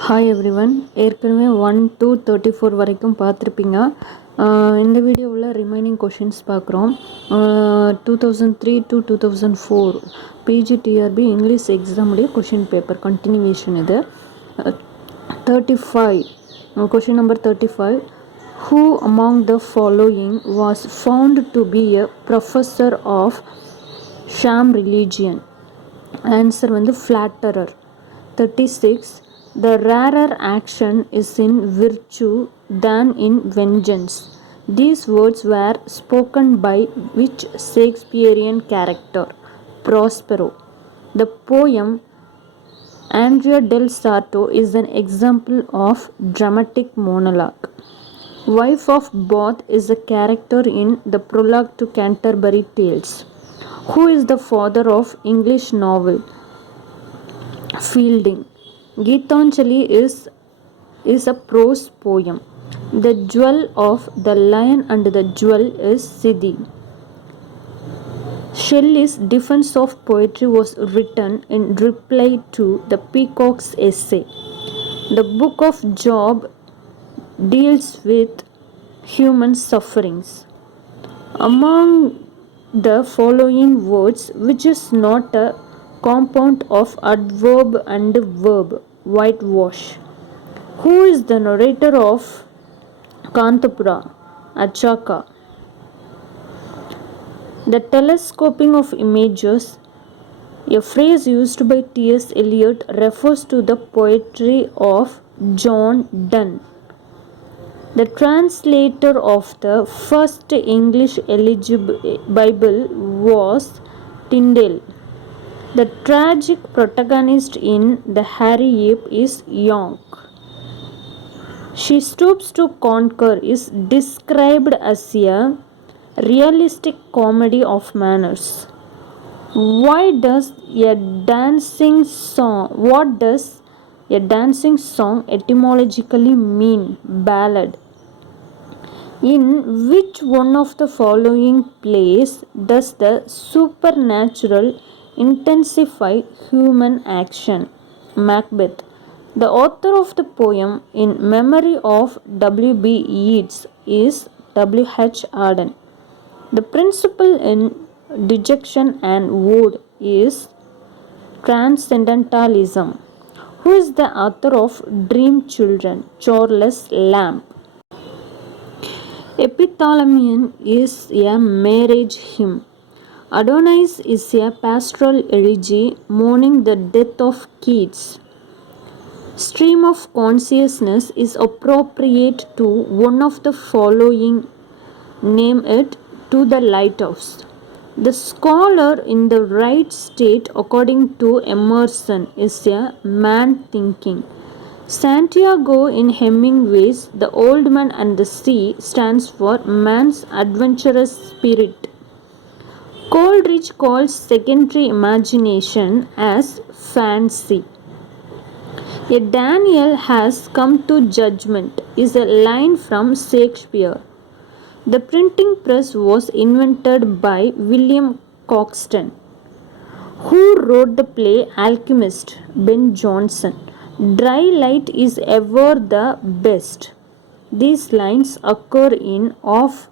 Hi everyone. ஏற்கனவே 1 to 34 வரைக்கும் பார்த்துருப்பீங்க. இந்த வீடியோவில் ரிமைனிங் கொஷின்ஸ் பார்க்குறோம். 2003 to 2004 பிஜிடிஆர்பி இங்கிலீஷ் எக்ஸாமுடைய கொஷின் பேப்பர் கண்டினியூவேஷன் இது. 35 question number 35. Who among the following was found to be a professor of sham religion? Answer வந்து flatterer. 36. The rarer action is in virtue than in vengeance. These words were spoken by which Shakespearean character? Prospero. The poem Andrea del Sarto is an example of dramatic monologue. Wife of Bath is a character in the prologue to Canterbury Tales. Who is the father of English novel? Fielding. Geetanjali is a prose poem. The jewel of the lion and the jewel is Siddhi. Shelley's Defense of Poetry was written in reply to the Peacock's essay. The book of Job deals with human sufferings. Among the following words, which is not a compound of adverb and verb? Whitewash. Who is the narrator of Kantapura? Achaka. The telescoping of images, a phrase used by T.S. Eliot, refers to the poetry of John Donne. The translator of the first English Bible was Tyndale. The tragic protagonist in The Hairy Ape is Yonk. She Stoops to Conquer is described as a realistic comedy of manners. What does a dancing song etymologically mean? Ballad. In which one of the following plays does the supernatural intensify human action? Macbeth. The author of the poem In Memory of W.B. Yeats is W.H. Auden. The principle in Dejection and Wood is Transcendentalism. Who is the author of Dream Children? Charles Lamb. Epithalamion is a marriage hymn. Adonais is a pastoral elegy mourning the death of Keats. Stream of consciousness is appropriate to one of the following. Name it. To the lighthouse. The scholar in the right state, according to Emerson, is a man thinking. Santiago in Hemingway's The Old Man and the Sea stands for man's adventurous spirit. Coleridge calls secondary imagination as fancy. A Daniel has come to judgment is a line from Shakespeare. The printing press was invented by William Caxton. Who wrote the play Alchemist? Ben Jonson. Dry light is ever the best. These lines occur in Of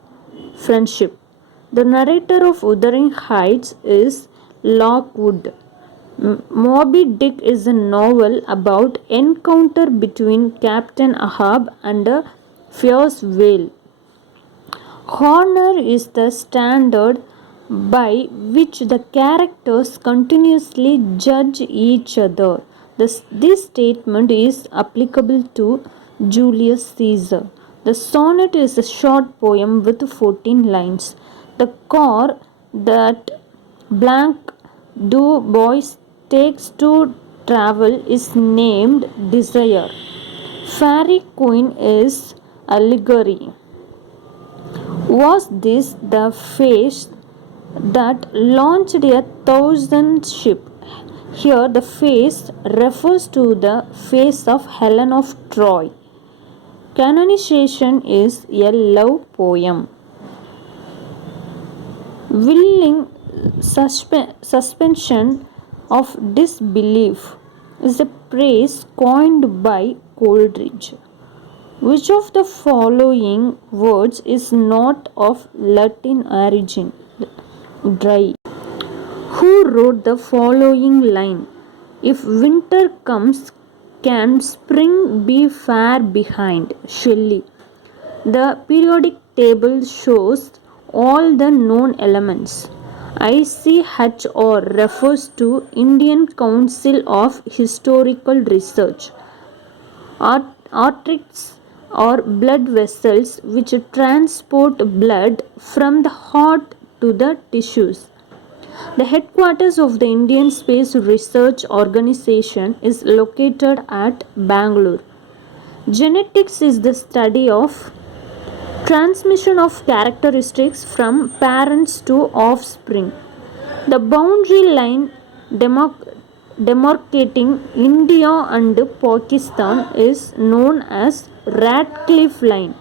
Friendship. The narrator of Wuthering Heights is Lockwood. Moby Dick is a novel about encounter between Captain Ahab and a fierce whale. Honor is the standard by which the characters continuously judge each other. This statement is applicable to Julius Caesar. The sonnet is a short poem with 14 lines. The car that blank Du Bois takes to travel is named Desire. Fairy Queen is allegory. Was this the face that launched 1,000 ships? Here the face refers to the face of Helen of Troy. Canonization is a love poem. Willing suspension of disbelief is a phrase coined by Coleridge. Which of the following words is not of Latin origin? Dry. Who wrote the following line? If winter comes, can spring be far behind? Shelley. The periodic table shows all the known elements. ICHR refers to Indian Council of Historical Research. Arteries are blood vessels which transport blood from the heart to the tissues. The headquarters of the Indian Space Research Organization is located at Bangalore. Genetics is the study of transmission of characteristics from parents to offspring. The boundary line demarcating India and Pakistan is known as Radcliffe Line.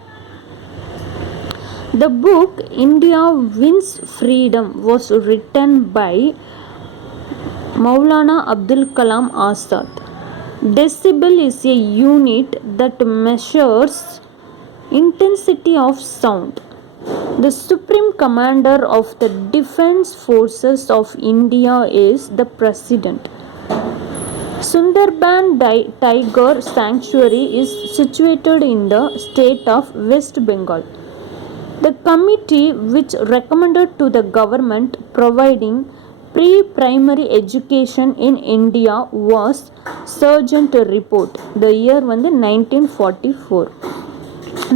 The book India Wins Freedom was written by Maulana Abdul Kalam Azad. Decibel is a unit that measures intensity of sound. The Supreme Commander of the Defence Forces of India is the President. Sundarban Tiger Sanctuary is situated in the state of West Bengal. The committee which recommended to the government providing pre-primary education in India was Sargent Report. The year was 1944.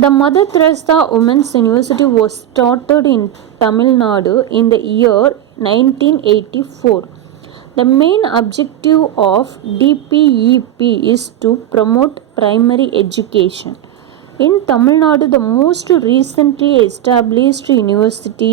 The Mother Teresa Women's University was started in Tamil Nadu in the year 1984. The main objective of DPEP is to promote primary education. In Tamil Nadu, the most recently established university